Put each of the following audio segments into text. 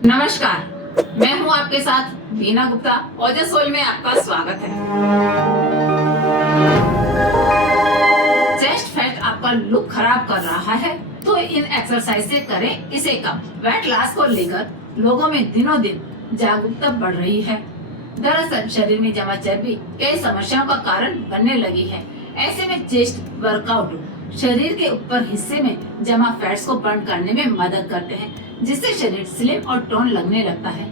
नमस्कार, मैं हूं आपके साथ बीना गुप्ता। ओजस सोल में आपका स्वागत है। चेस्ट फैट आपका लुक खराब कर रहा है तो इन एक्सरसाइज से करें इसे कम। वेट लॉस को लेकर लोगों में दिनों दिन जागरूकता बढ़ रही है। दरअसल शरीर में जमा चर्बी कई समस्याओं का कारण बनने लगी है। ऐसे में चेस्ट वर्कआउट शरीर के ऊपर हिस्से में जमा फैट्स को बर्न करने में मदद करते हैं, जिससे शरीर स्लिम और टोन लगने लगता है।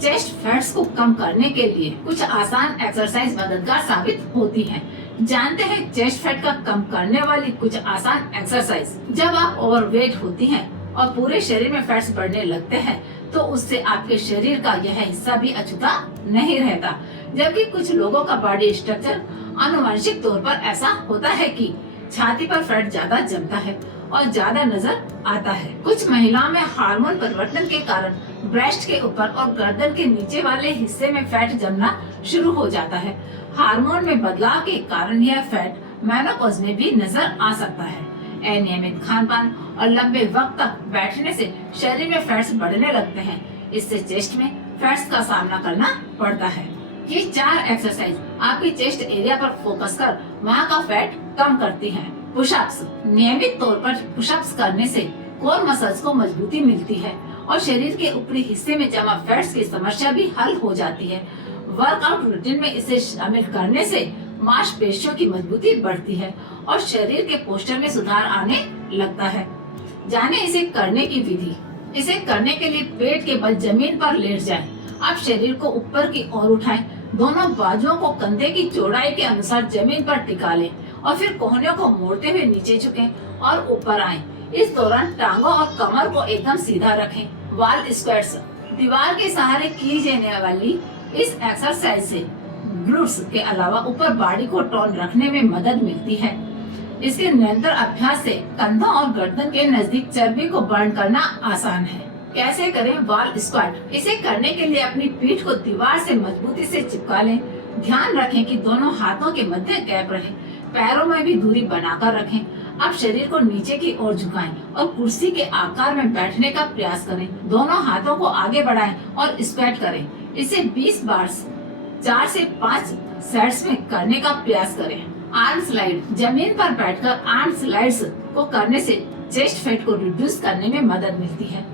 चेस्ट फैट्स को कम करने के लिए कुछ आसान एक्सरसाइज मददगार साबित होती हैं। जानते हैं चेस्ट फैट का कम करने वाली कुछ आसान एक्सरसाइज। जब आप ओवरवेट होती हैं और पूरे शरीर में फैट्स बढ़ने लगते हैं तो उससे आपके शरीर का यह हिस्सा भी अछूता नहीं रहता। जबकि कुछ लोगों का बॉडी स्ट्रक्चर आनुवंशिक तौर पर ऐसा होता है कि छाती पर फैट ज्यादा जमता है और ज्यादा नजर आता है। कुछ महिलाओं में हार्मोन परिवर्तन के कारण ब्रेस्ट के ऊपर और गर्दन के नीचे वाले हिस्से में फैट जमना शुरू हो जाता है। हार्मोन में बदलाव के कारण यह फैट मेनोपॉज में भी नजर आ सकता है। अनियमित खान-पान और लंबे वक्त तक बैठने से शरीर में फैट्स बढ़ने लगते हैं। इससे चेस्ट में फैट्स का सामना करना पड़ता है। ये 4 एक्सरसाइज आपकी चेस्ट एरिया पर फोकस कर वहाँ का फैट कम करती हैं। पुशअप्स। नियमित तौर पर पुशअप्स करने से कोर मसल्स को मजबूती मिलती है और शरीर के ऊपरी हिस्से में जमा फैट्स की समस्या भी हल हो जाती है। वर्कआउट रूटीन में इसे शामिल करने से मांसपेशियों की मजबूती बढ़ती है और शरीर के पोस्चर में सुधार आने लगता है। जाने इसे करने की विधि। इसे करने के लिए पेट के बल जमीन पर लेट जाएं। आप शरीर को ऊपर की ओर उठाएं, दोनों बाजुओं को कंधे की चौड़ाई के अनुसार जमीन पर टिका लें और फिर कोहनियों को मोड़ते हुए नीचे झुकें और ऊपर आएं। इस दौरान टांगों और कमर को एकदम सीधा रखें। Wall squats. दीवार के सहारे की जाने वाली इस एक्सरसाइज से ग्लूट्स के अलावा ऊपर बॉडी को टोन रखने में मदद मिलती है। इसके निरंतर अभ्यास से कंधों और गर्दन के नजदीक चर्बी को बर्न करना आसान है। कैसे करें वॉल स्क्वाट? इसे करने के लिए अपनी पीठ को दीवार से मजबूती से चिपका लें। ध्यान रखें कि दोनों हाथों के मध्य गैप रहे। पैरों में भी दूरी बनाकर रखें। अब शरीर को नीचे की ओर झुकाएं और कुर्सी के आकार में बैठने का प्रयास करें। दोनों हाथों को आगे बढ़ाएं और स्क्वाट करें। इसे 20 बार 4 से 5 सेट्स में करने का प्रयास करें। Arm slide. जमीन पर बैठकर आर्म स्लाइड्स को करने से चेस्ट फैट को रिड्यूस करने में मदद मिलती है।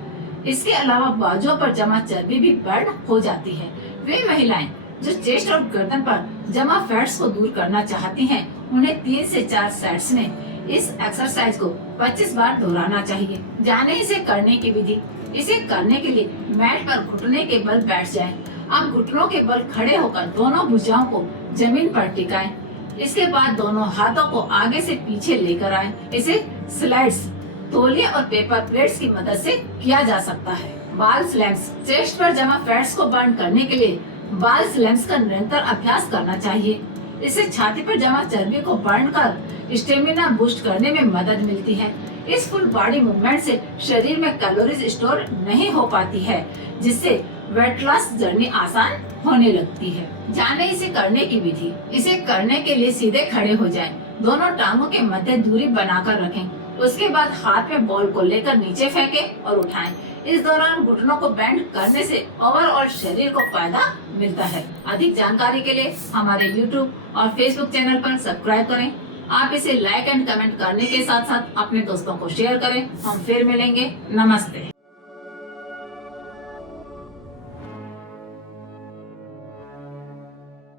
इसके अलावा बाजुओं पर जमा चर्बी भी बर्न हो जाती है। वे महिलाएं जो चेस्ट और गर्दन पर जमा फैट्स को दूर करना चाहती हैं, उन्हें 3 से 4 सेट्स में इस एक्सरसाइज को 25 बार दोहराना चाहिए। जाने इसे करने की विधि। इसे करने के लिए मैट पर घुटने के बल बैठ जाएं। अब घुटनों के बल खड़े होकर दोनों भुजाओं को जमीन पर टिकाएं। इसके बाद दोनों हाथों को आगे से पीछे लेकर आएं। इसे स्लाइड्स, तौलिए और पेपर प्लेट्स की मदद से किया जा सकता है। बाल स्लैम्स। चेस्ट पर जमा फैट्स को बर्न करने के लिए बाल स्लैम्स का निरंतर अभ्यास करना चाहिए। इससे छाती पर जमा चर्बी को बर्न कर स्टेमिना बूस्ट करने में मदद मिलती है। इस फुल बॉडी मूवमेंट से शरीर में कैलोरीज स्टोर नहीं हो पाती है, जिससे वेट लॉस जर्नी आसान होने लगती है। जाने इसे करने की विधि। इसे करने के लिए सीधे खड़े हो जाएं। दोनों टांगों के मध्य दूरी बनाकर रखें। उसके बाद हाथ में बॉल को लेकर नीचे फेंकें और उठाएं। इस दौरान घुटनों को बेंड करने से ओवरऑल शरीर को फायदा मिलता है। अधिक जानकारी के लिए हमारे YouTube और Facebook चैनल पर सब्सक्राइब करें। आप इसे लाइक एंड कमेंट करने के साथ साथ अपने दोस्तों को शेयर करें। हम फिर मिलेंगे। नमस्ते।